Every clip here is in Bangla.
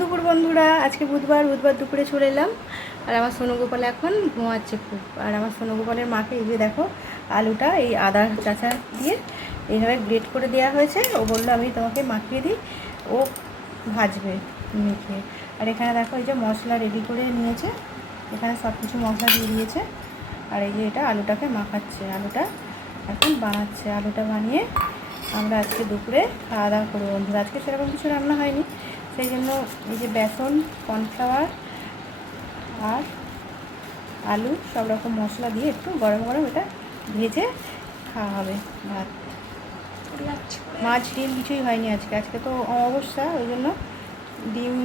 দুপুর বন্ধুরা, আজকে বুধবার দুপুরে চলে এলাম। আর আমার সোনু গোপাল এখন ঘুমাচ্ছে খুব। আর আমার সোনু গোপালের মাকে এই যে দেখো, আলুটা এই আদা চাচা দিয়ে এইভাবে গ্রেট করে দেওয়া হয়েছে। ও বললো আমি তোমাকে মাখিয়ে দিই, ও ভাজবে মেখে। আর এখানে দেখো এই যে মশলা রেডি করে নিয়েছে, এখানে সব কিছু মশলা দিয়ে দিয়েছে। আর এই যে এটা আলুটাকে মাখাচ্ছে, আলুটা এখন বানাচ্ছে। আলুটা বানিয়ে আমরা আজকে দুপুরে খাওয়া দাওয়া করবো বন্ধুরা। আজকে সেরকম কিছু রান্না হয়নি, সেই জন্য এই যে বেসন, কর্নফ্লাওয়ার আর আলু সব রকম মশলা দিয়ে একটু গরম গরম এটা ভেজে খাওয়া হবে ভাত। মাছ ডিম কিছুই হয়নি আজকে, আজকে তো অমাবস্যা, ওই জন্য ডিম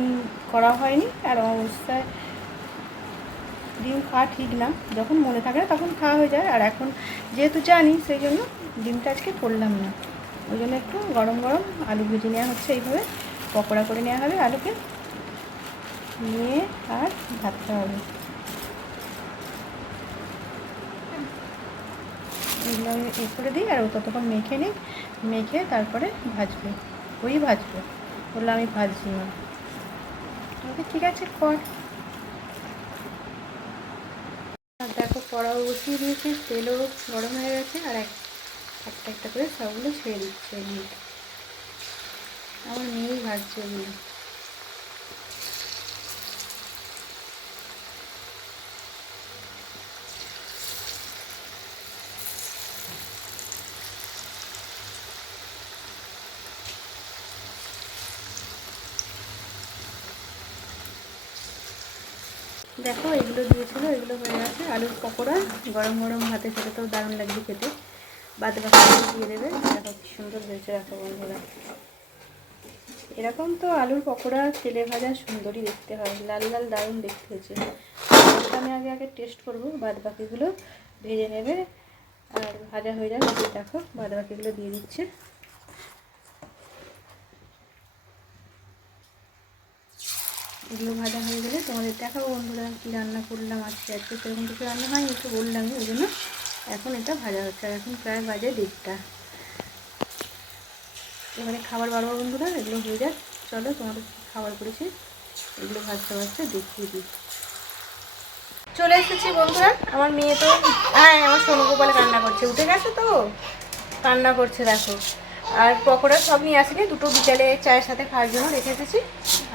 করা হয়নি। আর অমাবস্যায় ডিম খাওয়া ঠিক না, যখন মনে থাকে না তখন খাওয়া হয়ে যায়। আর এখন যেহেতু জানি, সেই জন্য ডিমটা আজকে করলাম না। ওই জন্য একটু গরম গরম আলু ভেজে নেওয়া হচ্ছে, এইভাবে পকোড়া করে নেওয়া হবে আলুকে নিয়ে, আর ভাত খাওয়া হবে। এগুলো আমি এ করে দিই, আর ও ততক্ষণ মেখে নিই, মেখে তারপরে ভাজবে। ওই ভাজবে, বললো আমি ভাজছি না। ওকে ঠিক আছে কর। আর দেখো কড়াও বসিয়ে দিয়েছে, তেলও গরম হয়ে গেছে। আর একটা একটা করে সবগুলো ছেড়ে দিচ্ছে। আমার মেয়েই ভাজছে ওগুলো। দেখো এগুলো দিয়েছিলো, এগুলো হয়ে গেছে। আলুর পকোড়া গরম গরম ভাতের সাথে তো দারুণ লাগবে খেতে। বাদ বাকি দিয়ে দেবে। দেখো কি সুন্দর হয়েছে, রাখো বন্ধুরা। এরকম তো আলুর পকোড়া তেলে ভাজা সুন্দরই দেখতে হয়, লাল লাল দারুণ দেখতে হয়েছে। আমি আগে টেস্ট করবো, বাদ বাকিগুলো ভেজে নেবে। আর ভাজা হয়ে যাবে, দেখো বাদ বাকিগুলো দিয়ে দিচ্ছে। এগুলো ভাজা হয়ে গেলে তোমাদের দেখাবো বন্ধুরা কী রান্না করলাম আজকে। আজকে সেরকম কিছু রান্না হয়নি, একটু বললামই, ওই জন্য এখন এটা ভাজা হচ্ছে। আর এখন প্রায় বাজে 1:30। এবারে খাবার বাড়বো বন্ধুরা, এগুলো হয়ে যাক। চলো তোমাদের খাবার করেছি, এগুলো ভাজতে ভাজতে দেখিয়ে দিই। চলে এসেছি বন্ধুরা, আমার মেয়ে তো আমার সোনু গোপালে কান্না করছে, উঠে গেছে তো কান্না করছে দেখো। আর পকোড়া সব নিয়ে আসিনি, দুটো বিকালে চায়ের সাথে খাওয়ার জন্য রেখে এসেছি।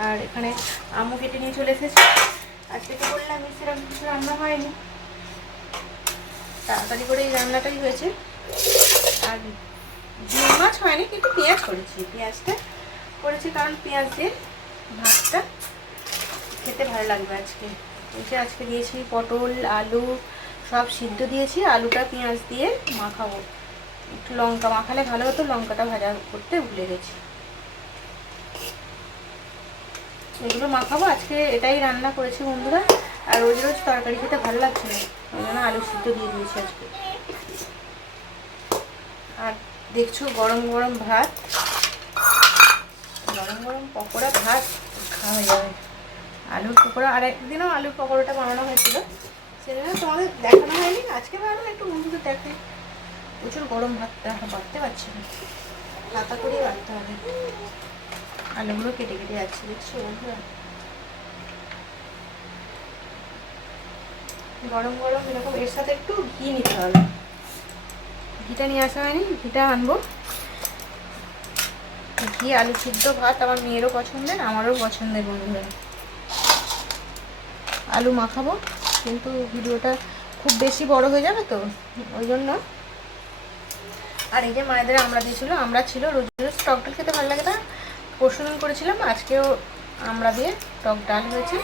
আর এখানে আমও কেটে নিয়ে চলে এসেছি। আজকে তো বললাম সেরকম কিছু রান্না হয়নি, তাড়াতাড়ি করে এই রান্নাটাই হয়েছে। আর ডিম মাছ হয়নি, কিন্তু পেঁয়াজ করেছি, পেঁয়াজটা করেছি কারণ পেঁয়াজ দিয়ে ভাতটা খেতে ভালো লাগবে আজকে। আজকে দিয়েছি পটল আলু সব সিদ্ধ দিয়েছি, আলুটা পেঁয়াজ দিয়ে মাখাবো। একটু লঙ্কা মাখালে ভালো হতো, লঙ্কাটা ভাজা করতে ভুলে গেছি। এগুলো মাখাবো আজকে, এটাই রান্না করেছি বন্ধুরা। আর রোজ রোজ তরকারি খেতে ভালো লাগছে না, ওই জন্য আলু সিদ্ধ দিয়ে দিয়েছি আজকে। আর দেখছো গরম গরম ভাত, গরম গরম পকোড়া ভাত খাওয়া যাবে। আলুর পকোড়া আর একদিনও আলুর পকোড়াটা বানানো হয়েছিল, সেদিনও তোমাদের দেখানো হয়নি। আজকে ভালো একটু বন্ধুদের দেখে। প্রচুর গরম ভাতটা বাড়তে পারছি না, পাতা করেই বাড়তে হবে। আলুগুলো কেটে কেটে যাচ্ছে, দেখছো বন্ধুরা। গরম গরম এরকম এর সাথে একটু ঘি নিতে হবে। ঘিটা নিয়ে আসা হয়নি, ঘিটা আনবো। ঘি আলু সিদ্ধ ভাত আমার মেয়েরও পছন্দের, আমারও পছন্দের বন্ধুরা। আলু মাখাবো, কিন্তু ভিডিওটা খুব বেশি বড় হয়ে যাবে তো ওই জন্য। আর এই যে মায়েদের আমরা দিয়েছিল, আমরা ছিল, রোজ রোজ টক ডাল খেতে ভালো লাগে না। পরশুদিন করেছিলাম, আজকেও আমরা দিয়ে টক ডাল হয়েছে।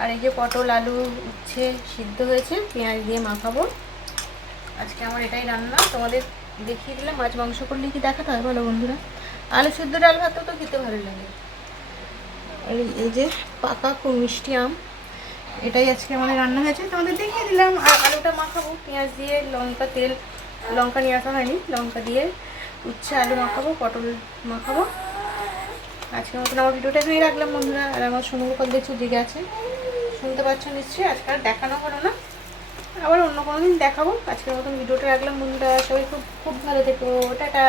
আর এই যে পটল আলু উচ্ছে সিদ্ধ হয়েছে, পেঁয়াজ দিয়ে মাখাবো আজকে। আমার এটাই রান্না, তোমাদের দেখিয়ে দিলাম। মাছ মাংস করলে কি দেখাতে হয় বলো বন্ধুরা। আলু সিদ্ধ ডাল ভাতও তো খেতে ভালো লাগে। আর এই যে পাকা খুব মিষ্টি আম, এটাই আজকে আমাদের রান্না হয়েছে, তোমাদের দেখিয়ে দিলাম। আর আলুটা মাখাবো পেঁয়াজ দিয়ে, লঙ্কা তেল, লঙ্কা নিয়ে আসা হয়নি, লঙ্কা দিয়ে উচ্ছে আলু মাখাবো, পটল মাখাবো। আজকের মতন আমার ভিডিওটা এখানেই রাখলাম বন্ধুরা। আর আমার সোনু গোপাল দেখছো জেগে আছে, শুনতে পাচ্ছ নিশ্চয়ই। আজকে আর দেখানো হলো না, আবার অন্য কোনো দিন দেখাবো। আজকের মতন ভিডিওটা রাখলাম বন্ধুরা, সবাই খুব খুব ভালো থেকো, টাটা।